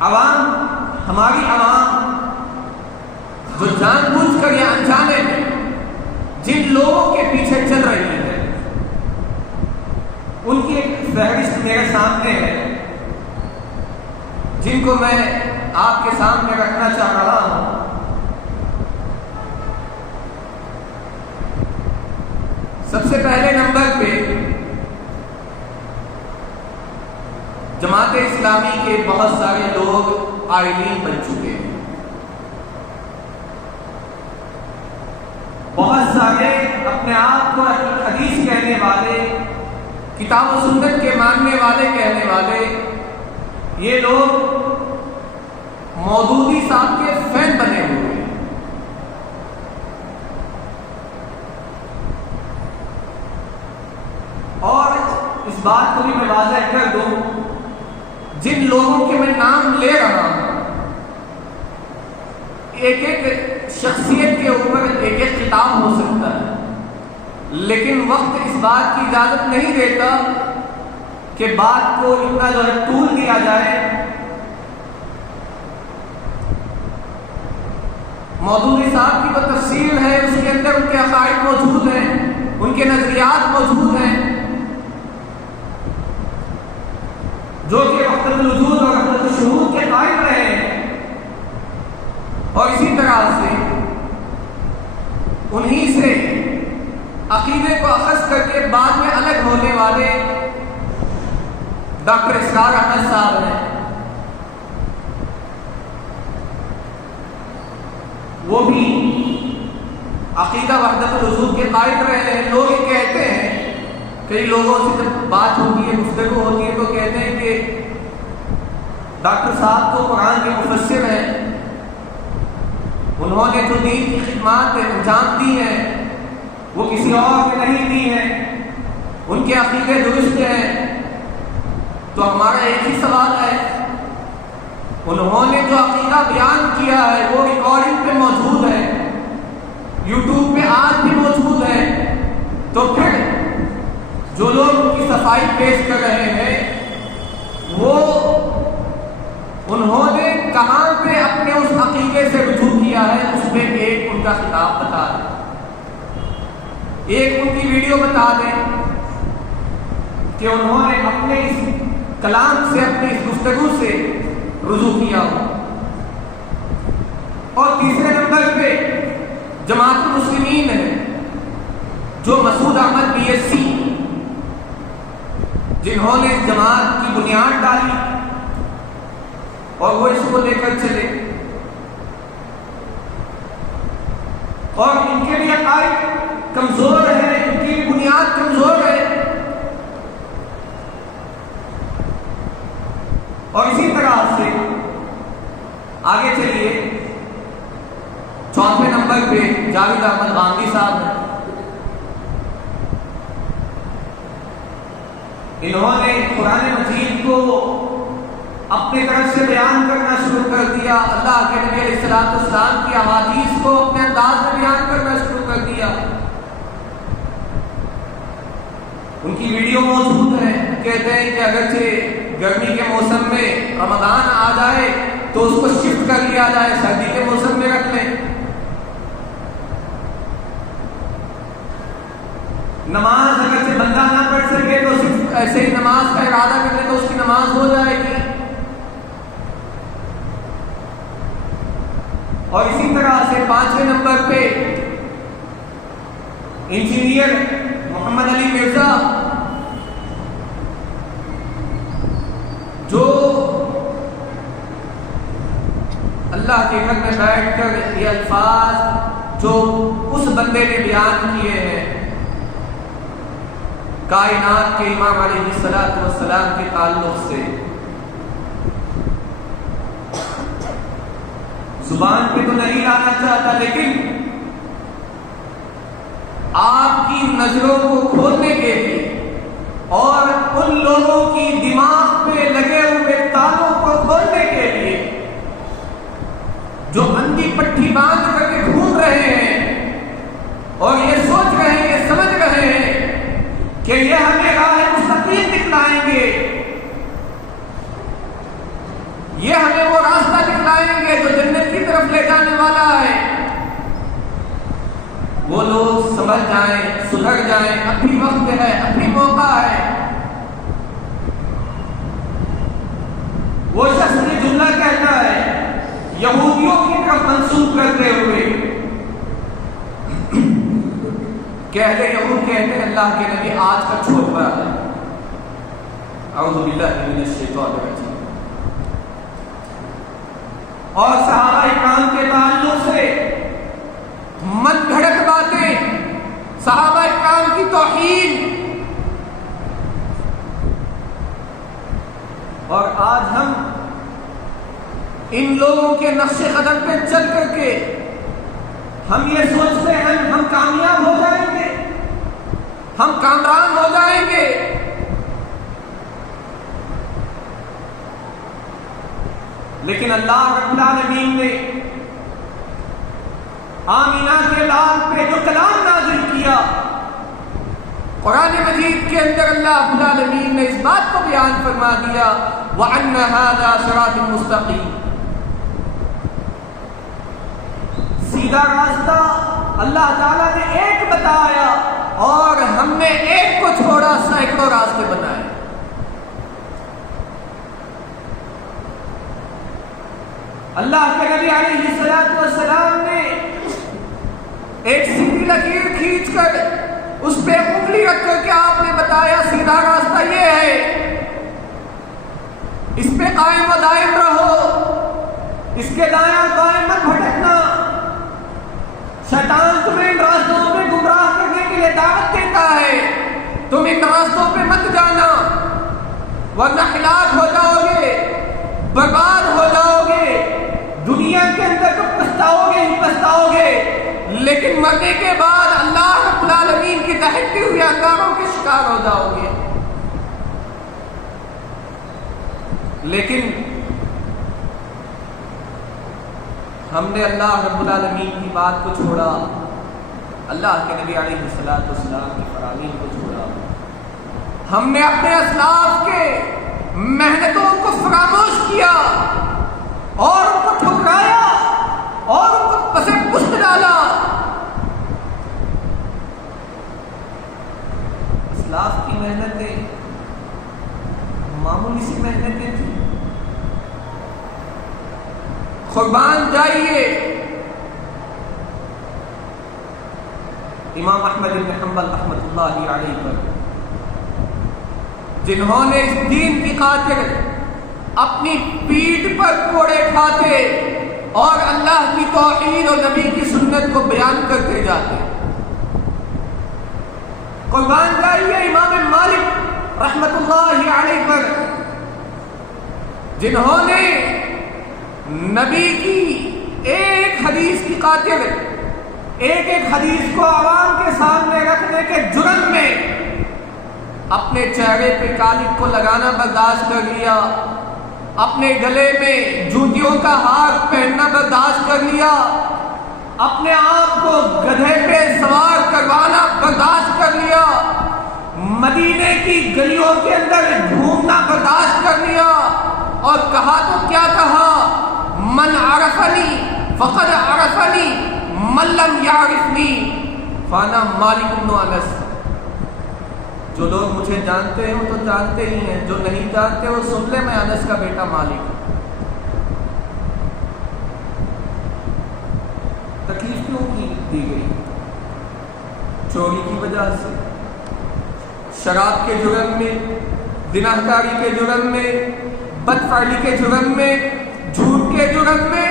عوام، ہماری عوام جو جان بوجھ کر یا انجانے میں جن لوگوں کے پیچھے چل رہی ہے، ان کی ایک فہرست میرے سامنے ہے جن کو میں آپ کے سامنے رکھنا چاہ رہا ہوں۔ سب سے پہلے نمبر پہ جماعت اسلامی کے بہت سارے لوگ قائلین بن چکے ہیں، بہت سارے اپنے آپ کو حدیث کہنے والے، کتاب و سنت کے ماننے والے کہنے والے، یہ لوگ مودودی صاحب کے فین بنے ہوئے ہیں۔ اور اس بات کو بھی میں واضح کر دوں، جن لوگوں کے میں نام لے رہا ہوں، ایک ایک شخصیت کے اوپر ایک ایک کتاب ہو سکتا ہے، لیکن وقت اس بات کی اجازت نہیں دیتا کہ بات کو اتنا جو ہے طول دیا جائے۔ مودودی صاحب کی جو تفسیر ہے اس کے اندر ان کے عقائد موجود ہیں، ان کے نظریات موجود ہیں، جو کہ وحدت الوجود اور وحدت الشہود کے قائل رہے ہیں، اور اسی طرح سے انہی سے عقیدے کو اخذ کر کے بعد میں الگ ہونے والے ڈاکٹر اسرار احمد صاحب ہیں، وہ بھی عقیدہ وحدت الوجود کے قائل رہے ہیں۔ لوگ یہ کہتے ہیں، کئی لوگوں سے جب بات ہوتی ہے، گفتگو ہوتی ہے، تو کہتے ہیں کہ ڈاکٹر صاحب تو قرآن کے مفسر ہیں، انہوں نے جو دین کی خدمات انجام دی ہیں وہ کسی اور نے نہیں دی ہیں، ان کے عقیدے درست ہیں۔ تو ہمارا ایک ہی سوال ہے، انہوں نے جو عقیدہ بیان کیا ہے وہ ریکارڈنگ پہ موجود ہے، یوٹیوب پہ آج بھی موجود ہے، تو پھر جو لوگ ان کی صفائی پیش کر رہے ہیں وہ انہوں نے کہاں پہ اپنے اس عقیدے سے رجوع کیا ہے، اس میں ایک ان کا خطاب بتا دیں، ایک ان کی ویڈیو بتا دیں کہ انہوں نے اپنے اس کلام سے، اپنی اس گفتگو سے رجوع کیا ہو۔ اور تیسرے نمبر پہ جماعت المسلمین ہے، جو مسعود احمد BSc جنہوں نے جماعت کی بنیاد ڈالی اور وہ اس کو لے کر چلے، اور ان کے بھی عقائد کمزور ہے، ان کی بنیاد کمزور ہے۔ اور اسی طرح سے آگے چلیے، چوتھے نمبر پہ جاوید احمد غامدی صاحب ہیں، انہوں نے قرآن مجید کو اپنی طرف سے بیان کرنا شروع کر دیا، اللہ کے نبی علیہ السلام کی احادیث کو اپنے انداز میں بیان کرنا شروع کر دیا۔ ان کی ویڈیو موجود ہے، کہتے ہیں کہ اگرچہ گرمی کے موسم میں رمضان آ جائے تو اس کو شفٹ کر لیا جائے، سردی کے موسم میں رکھ لیں۔ نماز اگرچہ بندہ نہ پڑھ سکے تو صرف ایسے ہی نماز کا ارادہ کر لے تو اس کی نماز ہو جائے گی۔ اور اسی طرح سے پانچویں نمبر پہ انجینئر محمد علی مرزا، جو اللہ کے گھر میں بیٹھ کر یہ الفاظ جو اس بندے نے بیان کیے ہیں کائنات کے امام علیہ السلام کے تعلق سے، زبان پہ تو نہیں لانا چاہتا، لیکن آپ کی نظروں کو کھولنے کے لیے اور ان لوگوں کی دماغ پہ لگے ہوئے تالوں کو کھولنے کے لیے جو اندھی پٹھی باندھ کر کے گھوم رہے ہیں اور یہ سوچ رہے ہیں، یہ سمجھ رہے ہیں کہ یہ ہمیں راہ مستقیم دکھلائیں گے، چلائیں گے جو جنت کی طرف لے جانے والا ہے، وہ لوگ سمجھ جائیں، سدھر جائیں، ابھی وقت ہے، ابھی موقع ہے۔ وہ شخص نے جملہ کہتا ہے یہودیوں کی طرف منسوب کرتے ہوئے کہ اہل یہود کہتے ہیں اللہ کے نبی آج کا چھوڑ رہا ہے۔ اعوذ باللہ من الشیطان الرجیم۔ اور صحابہ اکرام کے تعلق سے من گھڑت باتیں، صحابہ اکرام کی توہین، اور آج ہم ان لوگوں کے نقش قدم پہ چل کر کے ہم یہ سوچتے ہیں ہم کامیاب ہو جائیں گے، ہم کامران ہو جائیں گے۔ لیکن اللہ رب العالمین نے آمینہ کے لال پہ جو کلام نازل کیا، قرآن مجید کے اندر اللہ رب العالمین نے اس بات کو بیان فرما دیا وَأَنَّ هَذَا صِرَاطٌ مُسْتَقِيمٌ، سیدھا راستہ اللہ تعالیٰ نے ایک بتایا اور ہم نے ایک کو چھوڑا، سینکڑوں راستے بنائے۔ اللہ کے نبی علیہ السلام نے ایک سیدھی لکیر کھینچ کر اس پہ انگلی رکھ کر کے آپ نے بتایا سیدھا راستہ یہ ہے، اس پہ قائم و دائم رہو، اس کے دائیں بائیں مت بھٹکنا۔ شیطان تمہیں ان راستوں پہ گمراہ کرنے کے لیے دعوت دیتا ہے، تم ان راستوں پہ مت جانا ورنہ ہلاک ہو جاؤ گے، برباد ہو جاؤ گے، دنیا کے اندر تم پچھتاؤ گے ہی پچھتاؤ گے، لیکن مرنے کے بعد اللہ رب العالمین کی دہتی ہوئی انگاروں کے شکار ہو جاؤ گے۔ لیکن ہم نے اللہ رب العالمین کی بات کو چھوڑا، اللہ کے نبی علیہ السلام کی فرامین کو چھوڑا، ہم نے اپنے اسلاف کے محنتوں کو فراموش کیا اور ان کو ٹھکرایا اور ان کو پس پشت ڈالا۔ اسلاف کی محنتیں معمولی سی محنتیں تھیں، قربان جائیے۔ امام احمد بن حنبل رحمۃ اللہ علیہ پر، جنہوں نے اس دین کی خاطر اپنی پیٹھ پر کوڑے کھاتے اور اللہ کی توحید اور نبی کی سنت کو بیان کرتے جاتے، قربان جائیے امام مالک رحمۃ اللہ علیہ پر، جنہوں نے نبی کی ایک حدیث کی خاطر ایک ایک حدیث کو عوام کے سامنے رکھنے کے جرم میں اپنے چہرے پہ کالک کو لگانا برداشت کر لیا، اپنے گلے میں جوتیوں کا ہار پہننا برداشت کر لیا، اپنے آپ کو گدھے پہ سوار کروانا برداشت کر لیا، مدینے کی گلیوں کے اندر گھومنا برداشت کر لیا، اور کہا تو کیا کہا، من عرفنی فقد عرفنی من لم یعرفنی فانا مالک بن انس، جو لوگ مجھے جانتے ہیں وہ تو جانتے ہی ہیں، جو نہیں جانتے وہ سن لے میں انس کا بیٹا مالک ہوں۔ تکلیف کیوں کی دی گئی؟ چوری کی وجہ سے، شراب کے جرم میں، زناکاری کے جرم میں، بدفعلی کے جرم میں، جھوٹ کے جرم میں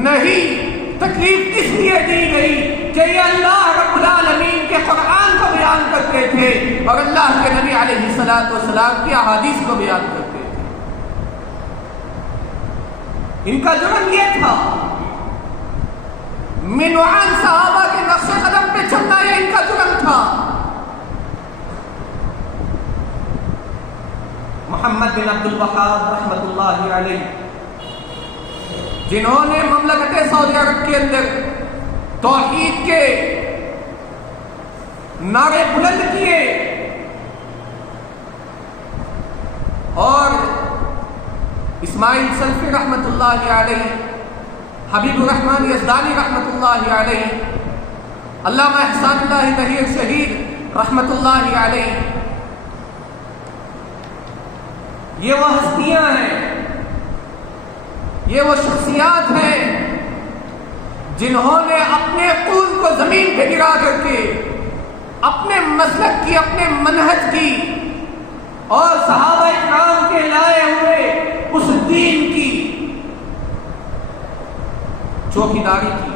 نہیں۔ تکلیف کس لیے دی گئی کہ یہ اللہ رب العالمین کے قرآن کو بیان کرتے تھے اور اللہ کے نبی علیہ السلام کی احادیث کو بیان کرتے تھے۔ ان کا جرم یہ تھا، منوعان صحابہ کے نقش قدم پہ چلنا یہ ان کا جرم تھا۔ محمد بن عبد الوہاب رحمۃ اللہ علیہ، جنہوں نے مملکت سعودی عرب کے اندر توحید کے نعرے بلند کیے اور اسماعیل سلفی رحمۃ اللہ علیہ حبیب الرحمن یزدانی رحمۃ اللہ علیہ، علامہ احسان اللہ طاہر شہید رحمۃ اللہ علیہ، یہ وہ ہستیاں ہیں، یہ وہ شخصیات ہیں جنہوں نے اپنے خون کو زمین پہ گرا کر کے اپنے مسلک کی، اپنے منہج کی اور صحابہ اکرام کے لائے ہوئے اس دین کی چوکیداری کی،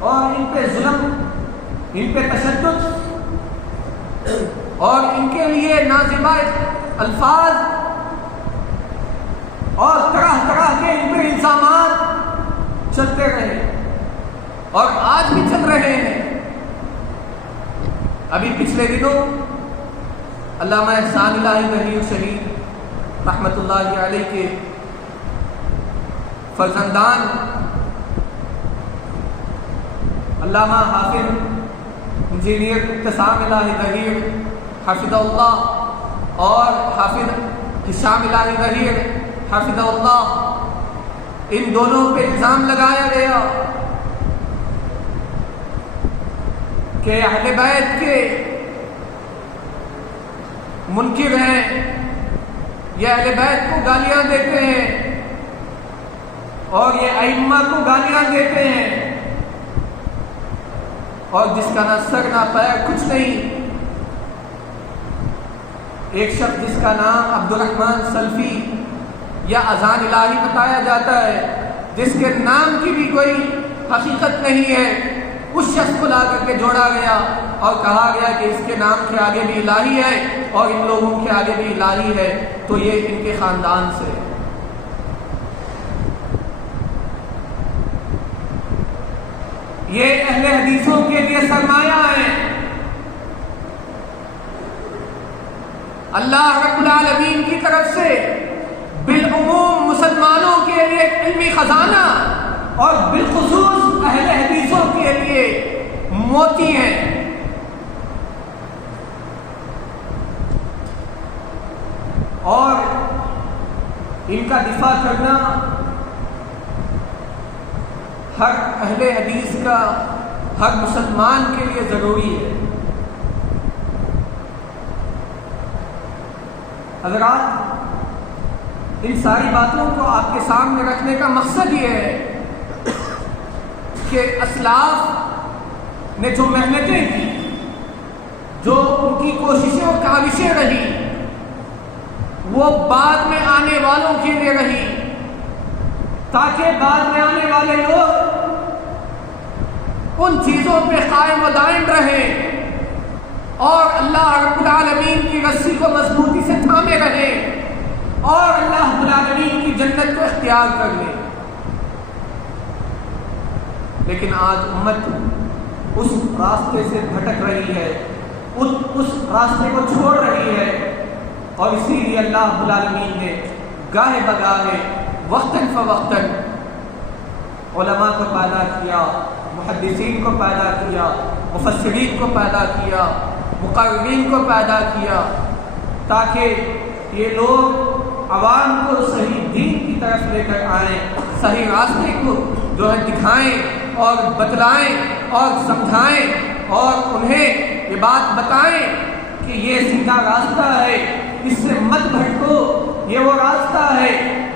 اور ان پہ ظلم، ان پہ تشدد اور ان کے لیے نازیبہ الفاظ اور طرح طرح کے ان پہ الزامات چلتے رہے اور آج بھی چل رہے ہیں۔ ابھی پچھلے دنوں علامہ احسان اللہ طاہر شہید رحمۃ اللہ علیہ کے فرزندان علامہ حافظ انجینئر ابتسام الہی طاہر حافظہ اللہ اور حافظ ہشام الہی طاہر حافظہ اللہ، ان دونوں پہ الزام لگایا گیا کہ اہل بیت کے منکر ہیں، یہ اہل بیت کو گالیاں دیتے ہیں اور یہ ائمہ کو گالیاں دیتے ہیں، اور جس کا نہ سر نہ پیر کچھ نہیں۔ ایک شخص جس کا نام عبد الرحمن سلفی یا اذان الہی بتایا جاتا ہے، جس کے نام کی بھی کوئی حقیقت نہیں ہے، اس شخص کو لا کر کے جوڑا گیا اور کہا گیا کہ اس کے نام کے آگے بھی الہی ہے اور ان لوگوں کے آگے بھی الہی ہے، تو یہ ان کے خاندان سے۔ یہ اہل حدیثوں کے لیے سرمایہ ہے۔ اللہ رب العالمین کی طرف سے بالعموم مسلمانوں کے لیے ایک علمی خزانہ اور بالخصوص اہل حدیثوں کے لیے موتی ہیں۔ اور ان کا دفاع کرنا ہر اہل حدیث کا، ہر مسلمان کے لیے ضروری ہے۔ حضرات، ان ساری باتوں کو آپ کے سامنے رکھنے کا مقصد یہ ہے کہ اسلاف نے جو محنتیں کی، جو ان کی کوششیں اور کاوشیں رہی، وہ بعد میں آنے والوں کے لیے رہی، تاکہ بعد میں آنے والے لوگ ان چیزوں پہ قائم و دائم رہیں اور اللہ رب العالمین کی رسی کو مضبوطی سے تھامے رہیں اور اللہ رب العالمین کی جنت کو اختیار کر لیں۔ لیکن آج امت اس راستے سے بھٹک رہی ہے، اس راستے کو چھوڑ رہی ہے، اور اسی لیے اللہ رب العالمین نے گاہے بگاہے وقتاً فوقتاً علماء کو پیدا کیا، محدثین کو پیدا کیا، مفسرین کو پیدا کیا، مقررین کو پیدا کیا، تاکہ یہ لوگ عوام کو صحیح دین کی طرف لے کر آئیں، صحیح راستے کو جو ہے دکھائیں اور بتلائیں اور سمجھائیں اور انہیں یہ بات بتائیں کہ یہ سیدھا راستہ ہے، اس سے مت بھٹکو، یہ وہ راستہ ہے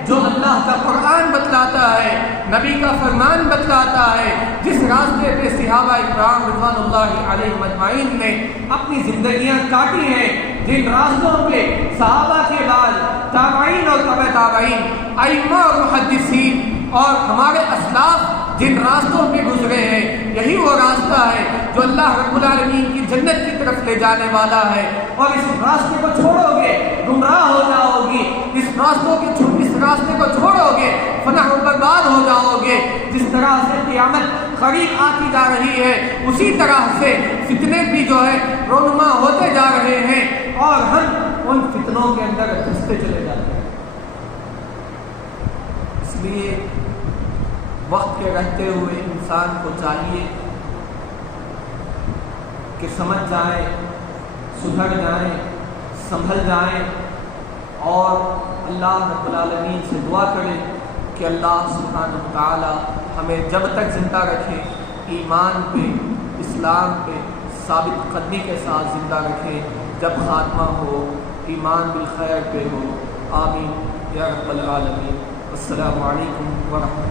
جو اللہ کا قرآن بتلاتا ہے، نبی کا فرمان بتلاتا ہے، جس راستے پہ صحابہ اکرام رضوان اللہ علیہم اجمعین نے اپنی زندگیاں کاٹی ہیں، جن راستوں پہ صحابہ کے بعد تابعین اور تبع تابعین، ائمہ اور محدثین اور ہمارے اسلاف جن راستوں پہ گزرے ہیں، یہی وہ راستہ ہے جو اللہ رب العالمین کی جنت کی طرف لے جانے والا ہے۔ اور اس راستے کو چھوڑو گے گمراہ ہو جاؤ گی، اس راستے کو چھوڑو گے فنا و برباد ہو جاؤ گے۔ جس طرح سے قیامت قریب آتی جا رہی ہے، اسی طرح سے فتنے بھی جو ہے رونما ہوتے جا رہے ہیں اور ہم ان فتنوں کے اندر پھنستے چلے جاتے ہیں۔ اس لیے وقت کے رہتے ہوئے انسان کو چاہیے کہ سمجھ جائیں، سدھر جائیں، سنبھل جائیں اور اللہ رب العالمین سے دعا کریں کہ اللہ سبحانہ و تعالی ہمیں جب تک زندہ رکھے ایمان پہ، اسلام پہ ثابت قدمی کے ساتھ زندہ رکھے، جب خاتمہ ہو ایمان بالخیر پہ ہو۔ آمین یا رب العالمین۔ السلام علیکم ورحمۃ اللہ۔